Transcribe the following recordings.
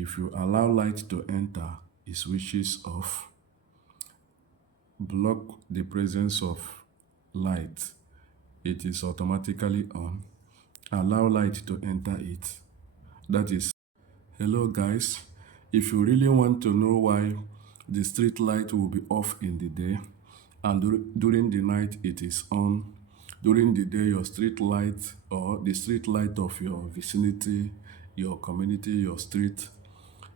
If you allow light to enter, it switches off. Block the presence of light, it is automatically on. Allow light to enter it. That is. Hello guys, if you really want to know why the street light will be off in the day and during the night it is on, during the day your street light or the street light of your vicinity, your community, your street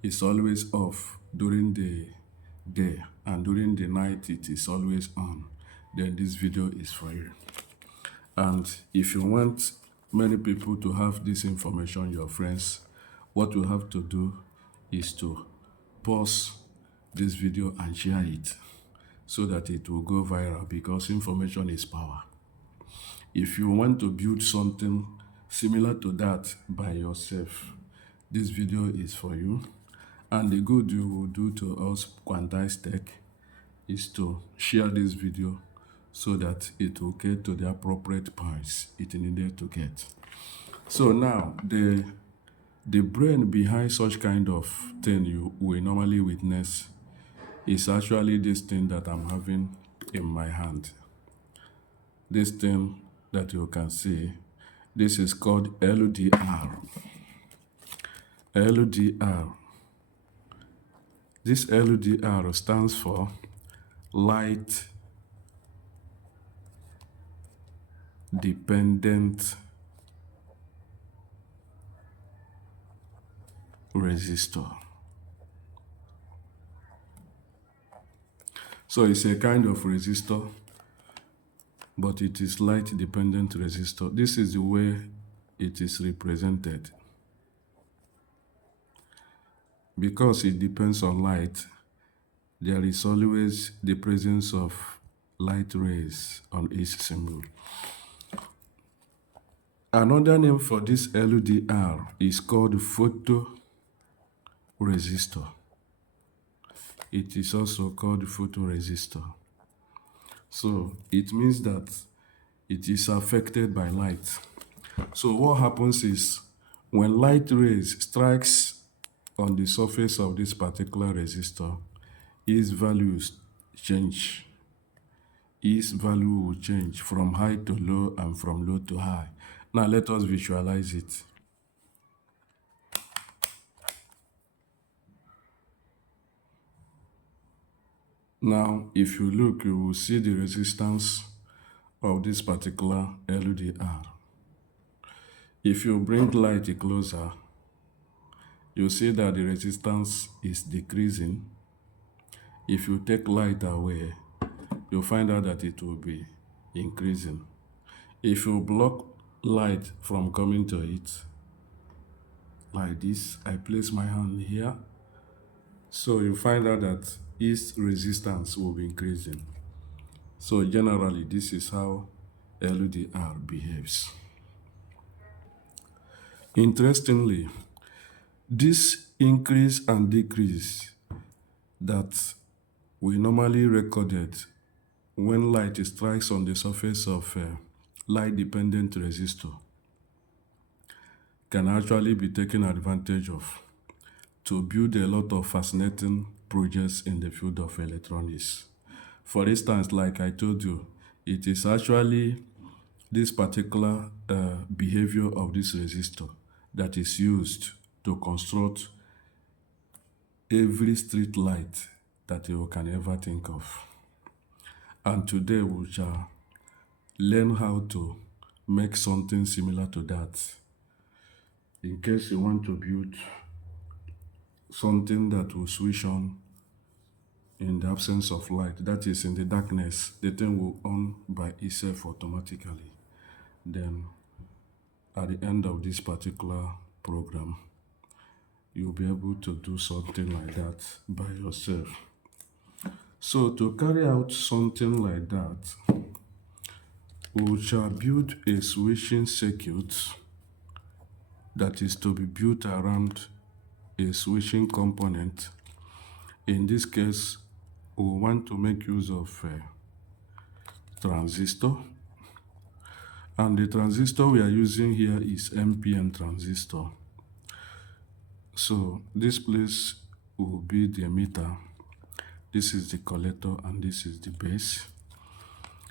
is always off during the day and during the night it is always on, then this video is for you. And if you want many people to have this information, your friends, what you have to do is to pause this video and share it so that it will go viral, because information is power. If you want to build something similar to that by yourself, this video is for you. And the good you will do to us, Quantize Tech, is to share this video so that it will get to the appropriate points it needed to get. So now, the brain behind such kind of thing you will normally witness is actually this thing that I'm having in my hand. This thing that you can see, this is called LDR. LDR. This LDR stands for light dependent resistor. So it's a kind of resistor, but it is light dependent resistor. This is the way it is represented. Because it depends on light, there is always the presence of light rays on each symbol. Another name for this LDR is called photoresistor. It is also called photoresistor. So it means that it is affected by light. So what happens is when light rays strikes on the surface of this particular resistor, its values change. Its value will change from high to low and from low to high. Now let us visualize it. Now, if you look, you will see the resistance of this particular LDR. If you bring light closer, you see that the resistance is decreasing. If you take light away, you'll find out that it will be increasing. If you block light from coming to it, like this, I place my hand here, so you find out that its resistance will be increasing. So generally, this is how LDR behaves. Interestingly, this increase and decrease that we normally recorded when light strikes on the surface of a light-dependent resistor can actually be taken advantage of to build a lot of fascinating projects in the field of electronics. For instance, like I told you, it is actually this particular behavior of this resistor that is used to construct every street light that you can ever think of. And today we shall learn how to make something similar to that. In case you want to build something that will switch on in the absence of light, that is in the darkness, the thing will on by itself automatically. Then at the end of this particular program, you'll be able to do something like that by yourself. So to carry out something like that, we shall build a switching circuit that is to be built around a switching component. In this case, we want to make use of a transistor. And the transistor we are using here is NPN transistor. So this place will be the emitter. This is the collector and this is the base.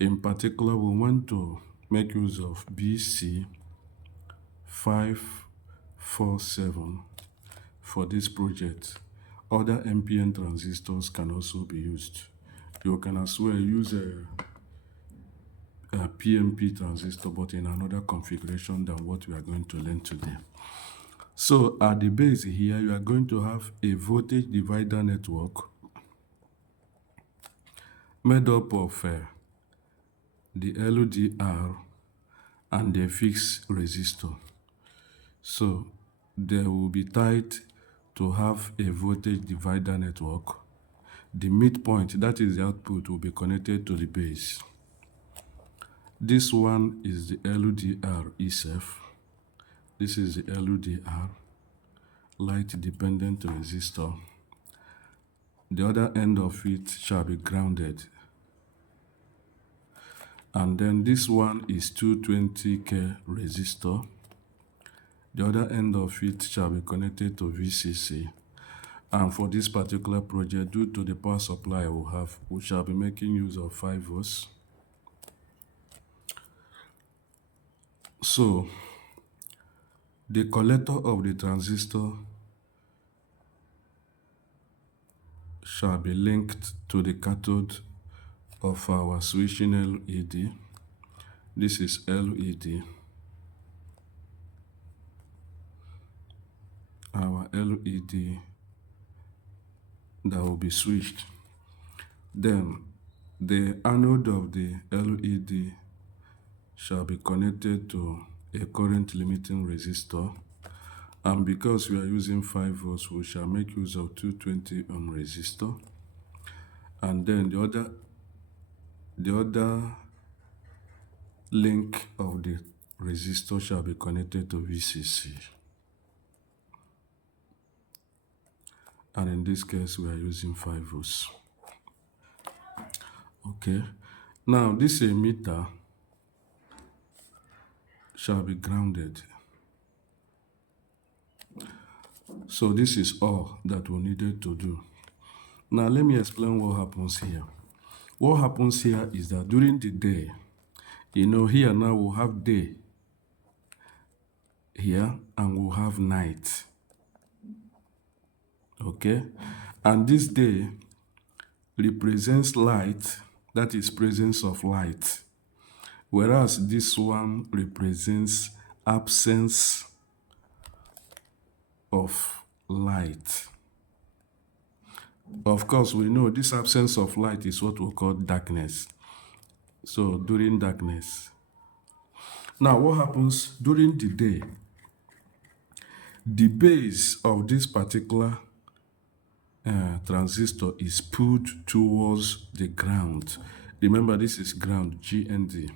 In particular, we want to make use of BC547 for this project. Other NPN transistors can also be used. You can as well use a PNP transistor, but in another configuration than what we are going to learn today. So at the base here, you are going to have a voltage divider network made up of the LDR and the fixed resistor. So they will be tied to have a voltage divider network. The midpoint, that is the output, will be connected to the base. This one is the LDR itself. This is the LDR, light dependent resistor. The other end of it shall be grounded. And then this one is 220K resistor. The other end of it shall be connected to VCC. And for this particular project, due to the power supply we shall be making use of 5 volts. So the collector of the transistor shall be linked to the cathode of our switching LED. This is LED. Our LED that will be switched. Then the anode of the LED shall be connected to a current limiting resistor, and because we are using 5 volts, we shall make use of 220 ohm resistor. And then the other link of the resistor shall be connected to VCC. And in this case, we are using 5 volts. Okay. Now, this emitter shall be grounded. So this is all that we needed to do. Now, let me explain what happens here. What happens here is that during the day, here now we'll have day here and we'll have night. Okay? And this day represents light, that is presence of light. Whereas this one represents absence of light. Of course, we know this absence of light is what we call darkness. So during darkness. Now, what happens during the day? The base of this particular transistor is pulled towards the ground. Remember, this is ground, GND.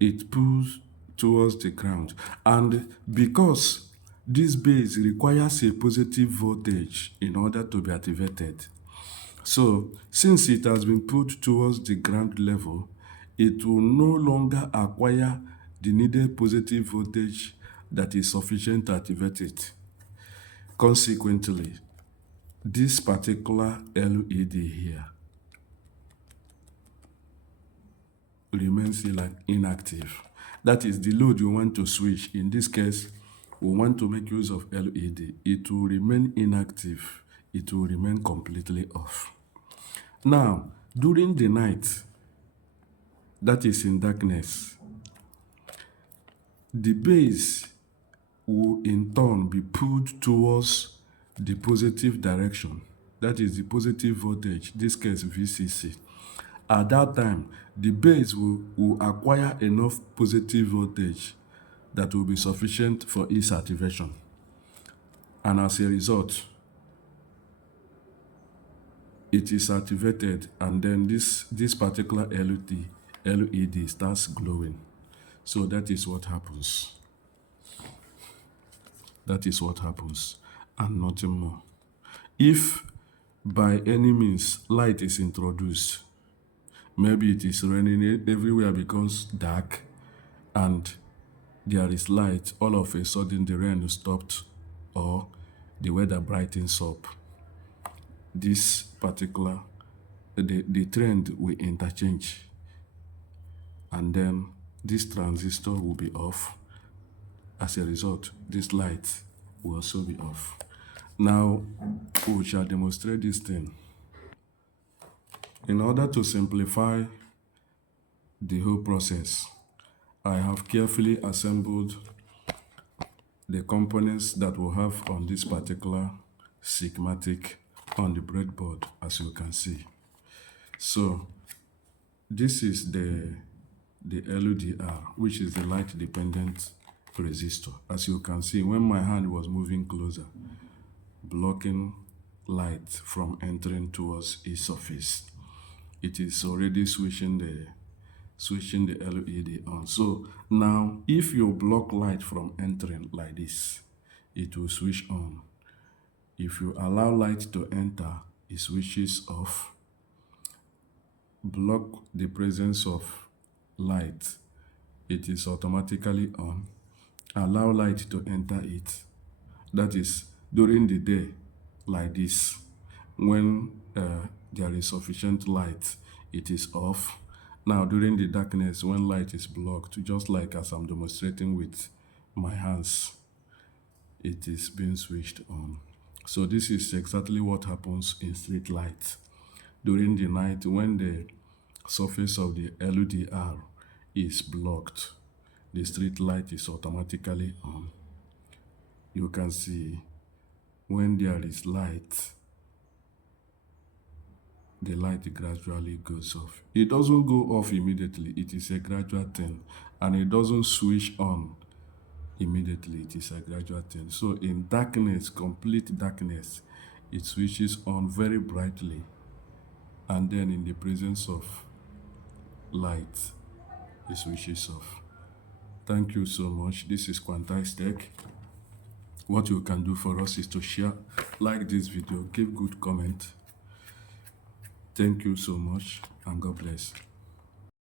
It pulls towards the ground. And because this base requires a positive voltage in order to be activated, so since it has been put towards the ground level, it will no longer acquire the needed positive voltage that is sufficient to activate it. Consequently, this particular LED here remains inactive. That is the load you want to switch. In this case, we want to make use of LED. It will remain inactive. It will remain completely off. Now, during the night, that is in darkness, the base will in turn be pulled towards the positive direction. That is the positive voltage, this case VCC. At that time, the base will acquire enough positive voltage that will be sufficient for its activation. And as a result, it is activated, and then this particular LED starts glowing. So that is what happens. That is what happens, and nothing more. If by any means light is introduced, maybe it is raining, everywhere becomes dark, and there is light, all of a sudden the rain stopped or the weather brightens up, this particular, the trend will interchange, and then this transistor will be off. As a result, this light will also be off. Now, we shall demonstrate this thing. In order to simplify the whole process, I have carefully assembled the components that we'll have on this particular schematic on the breadboard, as you can see. So this is the LDR, which is the light dependent resistor. As you can see, when my hand was moving closer, blocking light from entering towards its surface, it is already switching the LED on. So now if you block light from entering like this, it will switch on. If you allow light to enter, it switches off. Block the presence of light, it is automatically on. Allow light to enter it, that is during the day like this, when there is sufficient light, it is off. Now during the darkness, when light is blocked, just like as I'm demonstrating with my hands, it is being switched on. So this is exactly what happens in street light. During the night, when the surface of the LDR is blocked, the street light is automatically on. You can see when there is light, the light gradually goes off. It doesn't go off immediately, it is a gradual thing, and it doesn't switch on immediately, it is a gradual thing. So in darkness, complete darkness, it switches on very brightly, and then in the presence of light, it switches off. Thank you so much. This is Quantize Tech. What you can do for us is to share, like this video, give good comment. Thank you so much, and God bless.